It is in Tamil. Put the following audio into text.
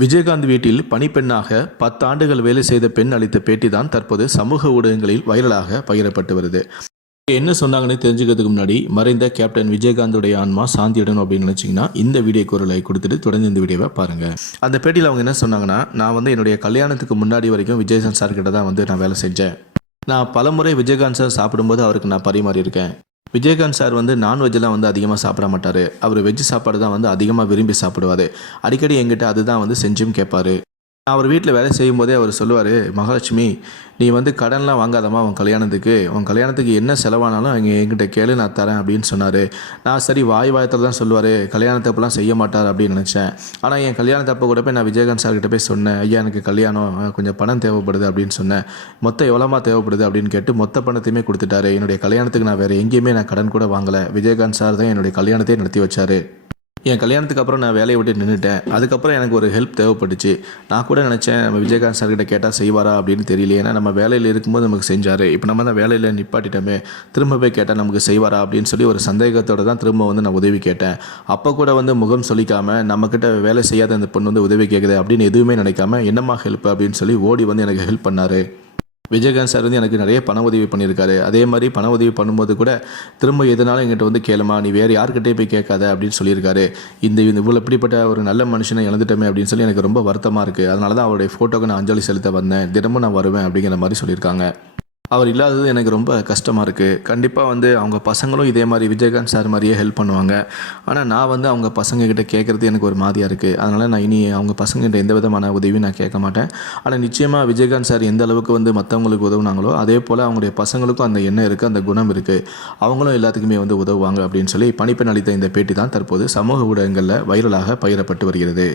விஜயகாந்த் வீட்டில் பணிப்பெண்ணாக 10 ஆண்டுகள் வேலை செய்த பெண் அளித்த பேட்டி தான் தற்போது சமூக ஊடகங்களில் வைரலாக பகிரப்பட்டு வருது. என்ன சொன்னாங்கன்னு தெரிஞ்சுக்கிறதுக்கு முன்னாடி மறைந்த கேப்டன் விஜயகாந்தோடைய ஆன்மா சாந்தியிடணும் அப்படின்னு நினச்சிங்கன்னா இந்த வீடியோக்கு ஒரு லைக் கொடுத்துட்டு தொடர்ந்து இந்த வீடியோவை பாருங்கள். அந்த பேட்டியில் அவங்க என்ன சொன்னாங்கன்னா, நான் என்னுடைய கல்யாணத்துக்கு முன்னாடி வரைக்கும் விஜயகாந்த் சார் கிட்ட தான் நான் வேலை செஞ்சேன். நான் பலமுறை விஜயகாந்த் சார் சாப்பிடும்போது அவருக்கு நான் பரிமாறி இருக்கேன். விஜயகாந்த் சார் நான்வெஜ்லாம் அதிகமாக சாப்பிட மாட்டார். அவர் வெஜ் சாப்பாடு தான் அதிகமாக விரும்பி சாப்பிடுவார். அடிக்கடி என்கிட்ட அதுதான் செஞ்சும் கேட்பார். நான் அவர் வீட்டில் வேலை செய்யும்போதே அவர் சொல்லுவார், மகாலட்சுமி நீ கடன்லாம் வாங்காதம்மா, உன் கல்யாணத்துக்கு என்ன செலவானாலும் அங்கே என்கிட்ட கேளு, நான் தரேன் அப்படின்னு சொன்னார். நான் சரி வாயத்தில் தான் சொல்லுவார், கல்யாணத்தப்பெல்லாம் செய்ய மாட்டார் அப்படின்னு நினச்சேன். ஆனால் என் கல்யாணத்தப்போ கூட போய் நான் விஜயகாந்த் சார்கிட்ட போய் சொன்னேன், ஐயா எனக்கு கல்யாணம், கொஞ்சம் பணம் தேவைப்படுது அப்படின்னு சொன்னேன். மொத்தம் எவ்வளோமா தேவைப்படுது அப்படின்னு கேட்டு மொத்த பணத்தையுமே கொடுத்துட்டாரு. என்னுடைய கல்யாணத்துக்கு நான் வேறு எங்கேயுமே நான் கடன் கூட வாங்கலை. விஜயகாந்த் சார் தான் என்னுடைய கல்யாணத்தையே நடத்தி வச்சார். என் கல்யாணத்துக்கு அப்புறம் நான் வேலையை விட்டு நின்றுட்டேன். அதுக்கப்புறம் எனக்கு ஒரு ஹெல்ப் தேவைப்பட்டுச்சு. நான் கூட நினச்சேன், நம்ம விஜயகாந்த் சார்கிட்ட கேட்டால் செய்வாரா அப்படின்னு தெரியல. ஏன்னா நம்ம வேலையில் இருக்கும்போது நமக்கு செஞ்சார். இப்போ நம்ம தான் வேலையில் நிப்பாட்டிட்டோமே, திரும்ப போய் கேட்டால் நமக்கு செய்வாரா அப்படின்னு சொல்லி ஒரு சந்தேகத்தோடு தான் திரும்ப நான் உதவி கேட்டேன். அப்போ கூட முகம் சொல்லிக்காமல் நம்மக்கிட்ட வேலை செய்யாத அந்த பொண்ணு உதவி கேட்குது அப்படின்னு எதுவுமே நினைக்காம என்னம்மா ஹெல்ப் அப்படின்னு சொல்லி ஓடி எனக்கு ஹெல்ப் பண்ணார். விஜயகாந்த் சார் எனக்கு நிறைய பண உதவி பண்ணியிருக்காரு. அதே மாதிரி பண உதவி பண்ணும்போது கூட திரும்ப எதனாலும் எங்கிட்ட கேளுமா, நீ வேறு யார்கிட்டே போய் கேட்காத அப்படின்னு சொல்லியிருக்காரு. இவ்வளோ இப்படிப்பட்ட ஒரு நல்ல மனுஷனை இழந்துட்டோமே அப்படின்னு சொல்லி எனக்கு ரொம்ப வருத்தமாக இருக்குது. அதனால தான் அவருடைய ஃபோட்டோக்கு நான் அஞ்சலி செலுத்த வந்தேன். தினமும் நான் வருவேன் அப்படிங்கிற மாதிரி சொல்லியிருக்காங்க. அவர் இல்லாதது எனக்கு ரொம்ப கஷ்டமாக இருக்குது. கண்டிப்பாக அவங்க பசங்களும் இதே மாதிரி விஜயகாந்த் சார் மாதிரியே ஹெல்ப் பண்ணுவாங்க. ஆனால் நான் அவங்க பசங்கக்கிட்ட கேட்குறது எனக்கு ஒரு மாதிரியாக இருக்குது. அதனால் நான் இனி அவங்க பசங்ககிட்ட எந்த விதமான உதவியும் நான் கேட்க மாட்டேன். ஆனால் நிச்சயமாக விஜயகாந்த் சார் எந்த அளவுக்கு மற்றவங்களுக்கு உதவுனாங்களோ அதே போல் அவங்களுடைய பசங்களுக்கும் அந்த எண்ணம் இருக்குது, அந்த குணம் இருக்குது. அவங்களும் எல்லாத்துக்குமே உதவுவாங்க அப்படின்னு சொல்லி பணிப்பெண் அளித்த இந்த பேட்டி தான் தற்போது சமூக ஊடகங்களில் வைரலாக பகிரப்பட்டு வருகிறது.